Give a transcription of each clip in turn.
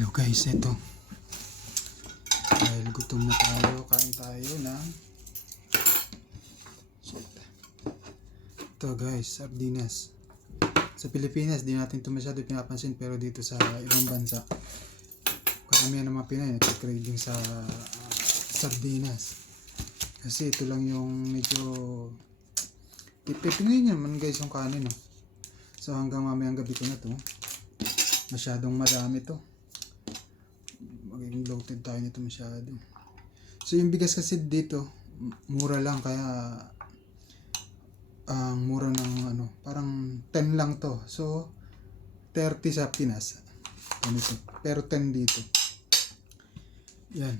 Hello guys, ito. Dahil gutom na tayo, kain tayo ng ito guys, sardinas. Sa Pilipinas, di natin ito masyado pinapansin, pero dito sa ibang bansa, karamihan ng mga Pinay nagka-craving sa sardinas. Kasi ito lang yung medyo pipingin nyo naman guys yung kanin, no? So hanggang mamayang gabi ko na to. Masyadong marami to. Magiging bloated tayo nito masyado. So yung bigas kasi dito mura lang, kaya ang mura ng parang 10 lang to. So 30 sa Pinas ganito, pero 10 dito. Yan,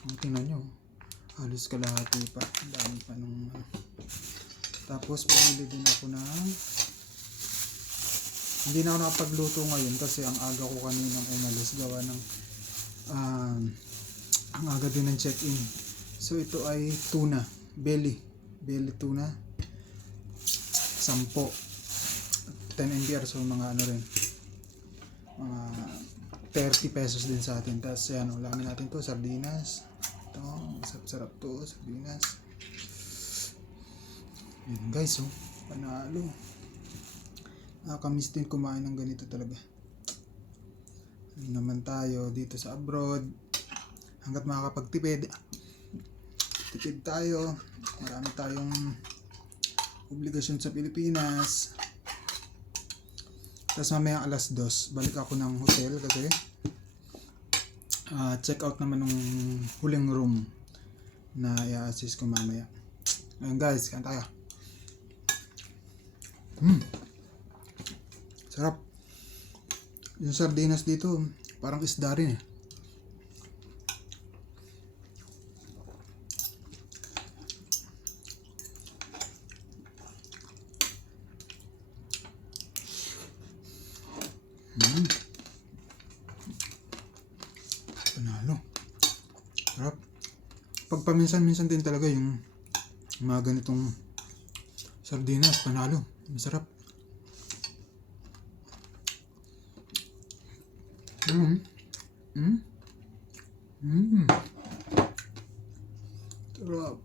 kung tingnan nyo, halos kalahati pa, ang dami pa nung tapos bumili din ako ng hindi na ako nakapagluto ngayon kasi ang aga ko kaninang umalis gawa ng ang aga din ng check-in. So ito ay tuna, belly tuna, 10 MPR, so mga rin, mga 30 pesos din sa atin. Tapos yan, ulamin natin to, sardinas. Ito, sarap to, sardinas. Yan guys, panalo. Nakakamiss din kumain ng ganito talaga. Naman tayo dito sa abroad, hanggat makakapagtipid, tipid tayo. Marami tayong obligasyon sa Pilipinas. Tapos mamaya alas 2 balik ako ng hotel kasi check out naman ng huling room na i-assist ko mamaya. Ayun guys, kain tayo. Sarap. Yung sardinas dito parang isda rin eh. Panalo. Sarap. Pag paminsan-minsan din talaga yung mga ganitong sardinas, panalo. Masarap. Sarap.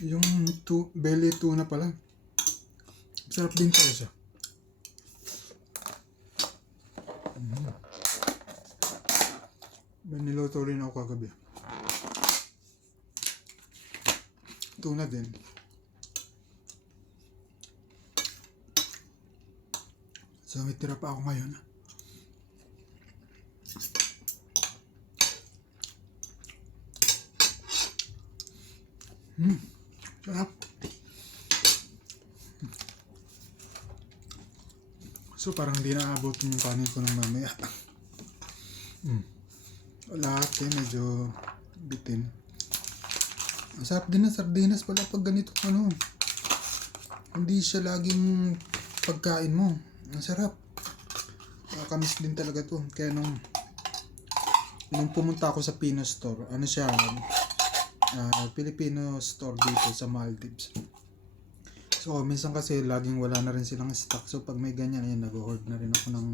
Yung belly tuna pala, sarap din pala siya. May niluto rin ako kagabi, tuna din. So may tira pa ako ngayon. Sarap. So parang hindi naabot yung kanin ko ng mamaya. Lahat eh, medyo bitin. Ang sarap din ng sardinas pala pag ganito hindi siya laging pagkain mo. Ang sarap. Nakakamiss din talaga to. Kaya nung pumunta ako sa Pino store, siya, Filipino store dito sa Maldives. So minsan kasi laging wala na rin silang stock. So pag may ganyan, ayun, nag-hoard na rin ako ng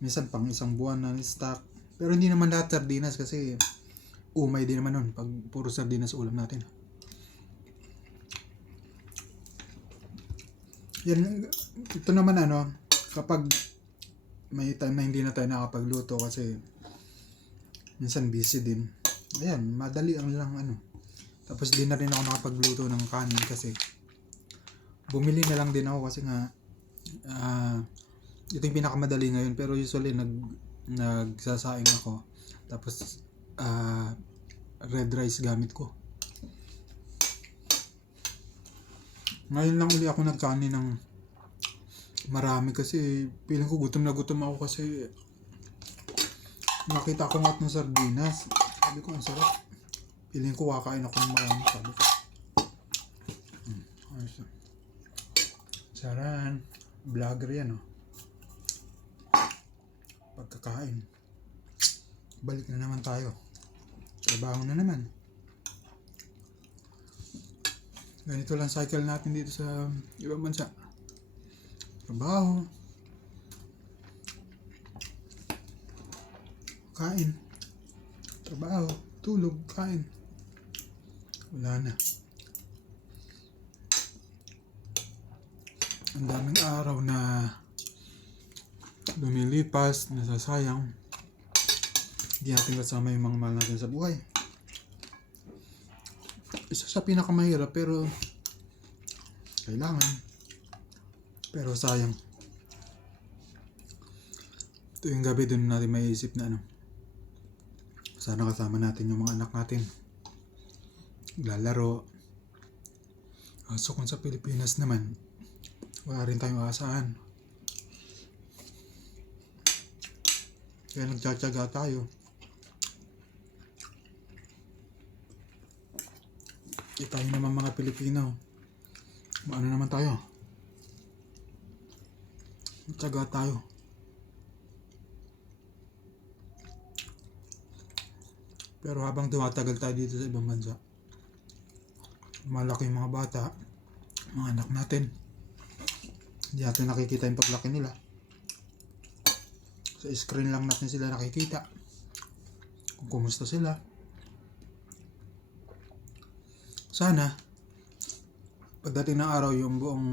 minsan pang isang buwan na stock. Pero hindi naman lahat sardinas kasi umay din naman nun pag puro sardinas ulam natin. Yan, ito naman kapag may time na hindi na tayo nakapagluto kasi minsan busy din. Ayan, madali ang lang Tapos di na rin ako nakapagluto ng kanin kasi bumili na lang din ako kasi nga ito yung pinakamadali ngayon, pero usually nagsasaing ako. Tapos red rice gamit ko. Ngayon lang uli ako nagkanin ng marami kasi feeling ko gutom na gutom ako kasi nakita ko nga ng sardinas. Sabi ko, ang sarap. Piling ko kakain ako ng marami, sabi ko. Ayos na. Saran. Vlogger yan, oh. Pagkakain. Balik na naman tayo. Trabaho na naman. Ganito lang cycle natin dito sa ibang bansa. Trabaho. Kain. Trabaho. Tulog. Kain. Wala na. Ang daming araw na lumilipas, nasasayang. Hindi natin kasama yung mga mahal natin sa buhay. Isa sa pinakamahirap pero kailangan. Pero sayang. Tuwing gabi dun natin maiisip na sana kasama natin yung mga anak natin. Lalaro. So kung sa Pilipinas naman, wala rin tayong aasahan. Kaya nagtsatsaga tayo. Tayo naman mga Pilipino. Ano naman tayo? Nagtsaga tayo. Pero habang tumatagal tayo dito sa ibang bansa, malaki yung mga bata, mga anak natin. Hindi natin nakikita yung paglaki nila. Sa screen lang natin sila nakikita. Kung kumusta sila. Sana, pagdating ng araw, yung buong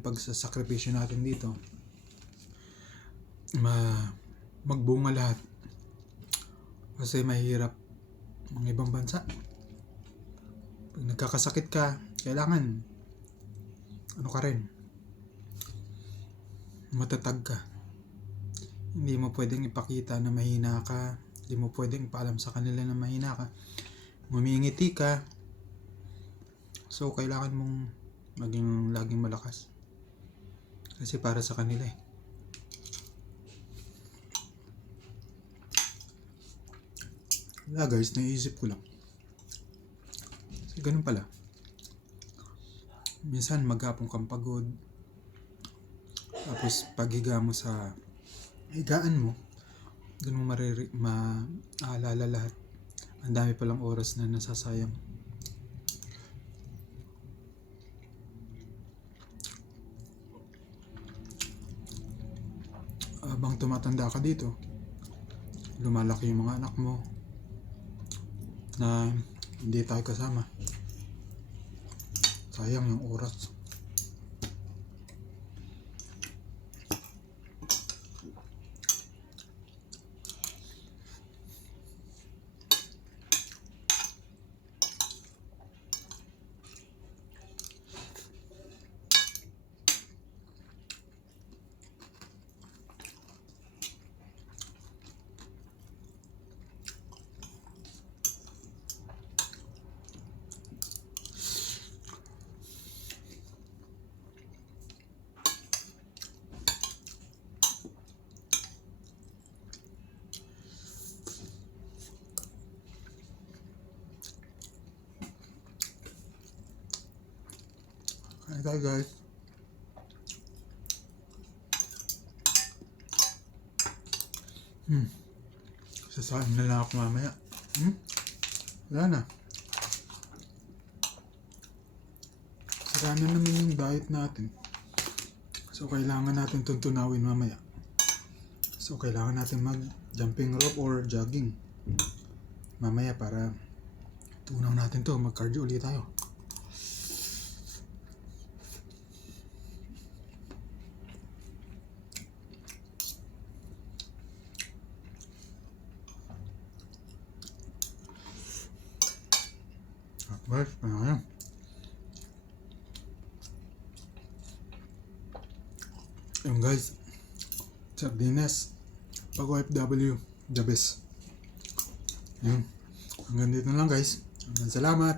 pagsasakripisyo natin dito, magbunga lahat. Kasi mahirap ang ibang bansa. Pag nagkakasakit ka, kailangan ka rin, matatag ka. Hindi mo pwedeng ipakita na mahina ka. Hindi mo pwedeng ipaalam sa kanila na mahina ka. Ngumingiti ka. So, kailangan mong maging laging malakas. Kasi para sa kanila eh. Wala guys, naiisip ko lang. Kasi ganun pala. Minsan maghapon kang pagod. Tapos paghiga mo sa higaan mo, doon mo maaalala lahat. Ang dami palang oras na nasasayang. Habang tumatanda ka dito, lumalaki yung mga anak mo na hindi tayo kasama. Sayang yung oras. Hi guys. Sasain na lang ako mamaya. Wala na. Sira na naman yung diet natin. So kailangan natin tuntunawin mamaya. So kailangan natin mag jumping rope or jogging mamaya para tunaw natin to. Mag cardio ulit tayo. Guys, ayan. Yung guys, Sardines, pag OFW, the best. Yun. Hanggang dito na lang guys. Salamat.